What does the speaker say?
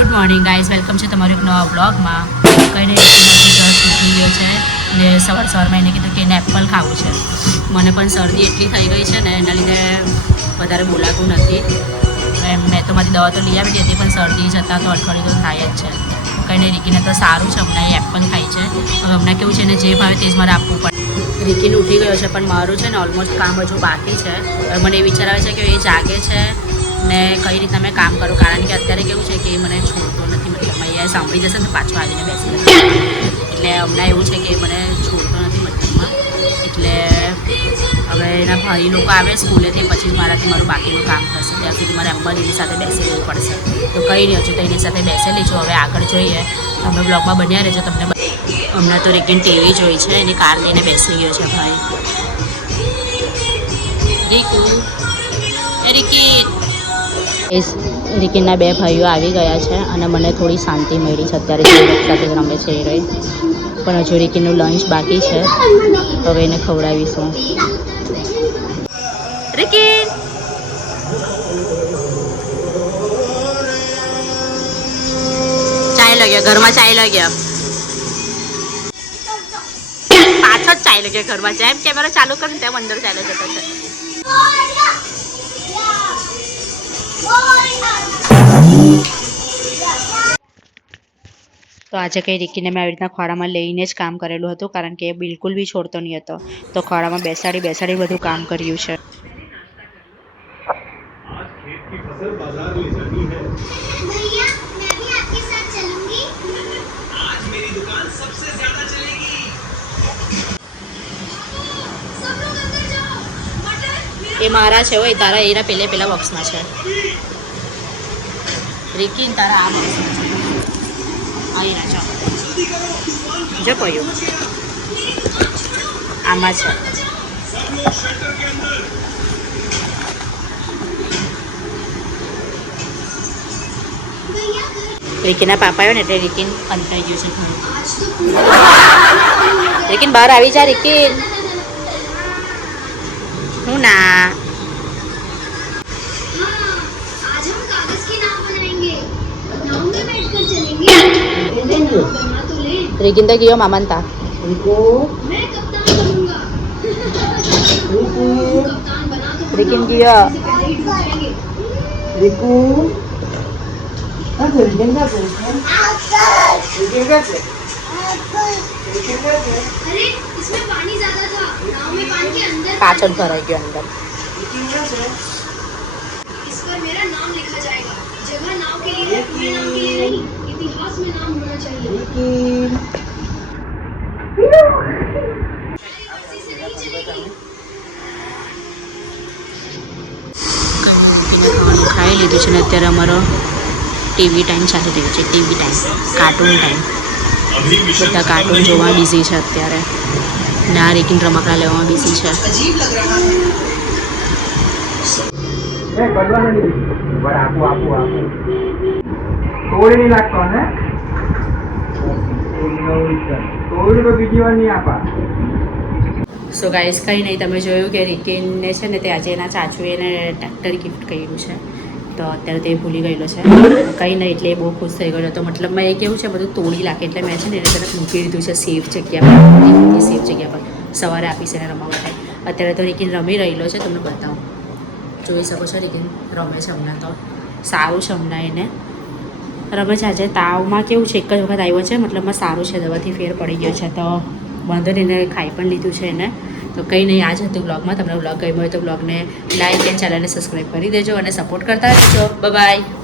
Good morning guys, welcome છે તમારું એક નવા બ્લોગમાં. કંઈ નહીં, જસ્ટ ઉઠી ગયો છે ને સવારમાં એને કીધું કે એને એપલ ખાવું છે. મને પણ શરદી એટલી થઈ ગઈ છે ને એના લીધે વધારે બોલાતું નથી. મેં તો મારી દવા તો લઈ આવી હતી પણ શરદી જતાં તો અઠવાડિયું તો થાય જ છે. કંઈ નહીં, રીકીને તો સારું છે, હમણાં એ એપલ ખાય છે. હવે હમણાં કેવું છે એને જે ભાવે તે જ મારે આપવું પડે. રીકીને ઉઠી ગયો છે પણ મારું છે ને ઓલમોસ્ટ કામ હજુ બાકી છે. મને એ વિચાર આવે છે કે એ જાગે છે ને કઈ રીતના મેં કામ કરું, કારણ કે અત્યારે કેવું છે કે મને છોડતો નથી. મતલબ અહીંયા સાંભળી જશે ને તો પાછું આવીને બેસી જશે. એટલે હમણાં એવું છે કે મને છોડતો નથી મતલબમાં. એટલે હવે એના ભાઈ લોકો આવે સ્કૂલેથી પછી મારાથી મારું બાકીનું કામ થશે. ત્યાં સુધી મારે અંબાજીની સાથે બેસી રહેવું પડશે. તો કંઈ નહીં, હજુ તો એની સાથે બેસેલી છું. હવે આગળ જોઈએ, તમે બ્લોગમાં બન્યા રહેજો. તમને હમણાં તો રીકીન ટીવી જોઈ છે, એની કાર લઈને બેસી ગયો છે ભાઈ. રીકુ એ રીકીના બે ભાઈઓ આવી ગયા છે અને મને થોડી શાંતિ મળી છે. અત્યારે જે સાથે રમે છે એ રહી, પણ હજુ રીકીનું લંચ બાકી છે. હવે એને ખવડાવીશું. રીકી ચાય લાગ્યો ઘરમાં, ચાય લાગ્યો પાછળ જ ચાય લાગ્યો ઘરમાં. જેમ કેમેરા ચાલુ કર તેમ અંદર ચાલ્યો જતો છે. તો આજે કંઈ રીકીને મેં આવી રીતના ખોળામાં લઈને જ કામ કરેલું હતું, કારણ કે એ બિલકુલ બી છોડતો નહીં હતો. તો ખોળામાં બેસાડી બધું કામ કર્યું છે. એ મારા છે હોય, તારા એના પેલા બોક્સમાં છે. રીકી તારા આ બોક્સમાં છે. અહીં રાજો જો કહ્યું આમાં છે. રીકીના પાપા આવ્યો ને એટલે રીકીન અંતરાઈ ગયું છે. રીકીન બહાર આવી જા. રીકીન હું ના રીકીન તો ગયો મામાનતા. રીકીન ગયો. પાછળ ભરાઈ ગયો અંદર. ખાઈ લીધું છે ને અત્યારે અમારો ટીવી ટાઈમ ચાલી રહ્યો છે. TV time, cartoon time. બધા કાર્ટૂન જોવા બિઝી છે અત્યારે. ના રીકીન રમકડા લેવામાં બિઝી છે. સો ગાઈસ, કંઈ નહીં, તમે જોયું કે રીકીનને છે ને તે આજે એના ચાચુએ એને ટ્રેક્ટર ગિફ્ટ કર્યું છે. તો અત્યારે તે ભૂલી ગયેલો છે. કંઈ નહીં, એટલે એ બહુ ખુશ થઈ ગયો. તો મતલબમાં એ કેવું છે બધું તોડી નાખે, એટલે મેં છે ને એને તરફ મૂકી દીધું છે સેફ જગ્યા પર. સેફ જગ્યા પર સવારે આપીશ એને રમવા માટે. અત્યારે તો રીકીન રમી રહેલો છે, તમને બતાવું. જોઈ શકો છો રીકીન રમે છે હમણાં. તો સારું છે હમણાં એને રમે છે. આજે તાવમાં કેવું છે એક જ વખત આવ્યો છે, મતલબમાં સારું છે, દવાથી ફેર પડી ગયો છે. તો વાંધો નહીં, એને ખાઈ પણ લીધું છે એને. તો કંઈ નહીં, આજ હતું બ્લોગમાં. તમને બ્લોગ ગમ્યો હોય તો બ્લોગને લાઈક અને ચેનલને સબસ્ક્રાઈબ કરી દેજો અને સપોર્ટ કરતા રહેજો. બાય.